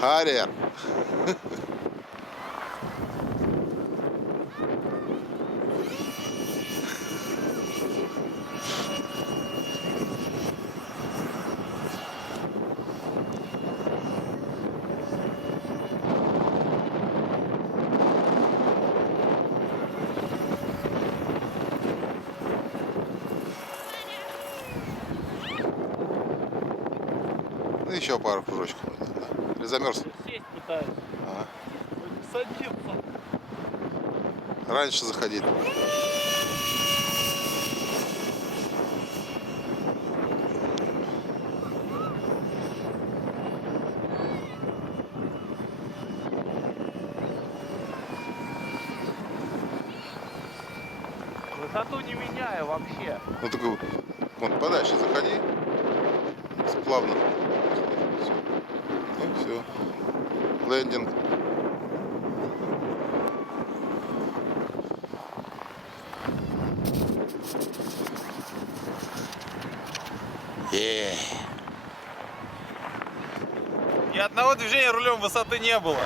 Харьер. Ну, еще пару кружочков. Или замерз? Сесть пытаюсь. Ага. Садиться. Раньше заходить. Высоту не меняю вообще. Ну так вот подальше заходи. Плавно. Ну все. Лендинг. Ни одного движения рулем высоты не было.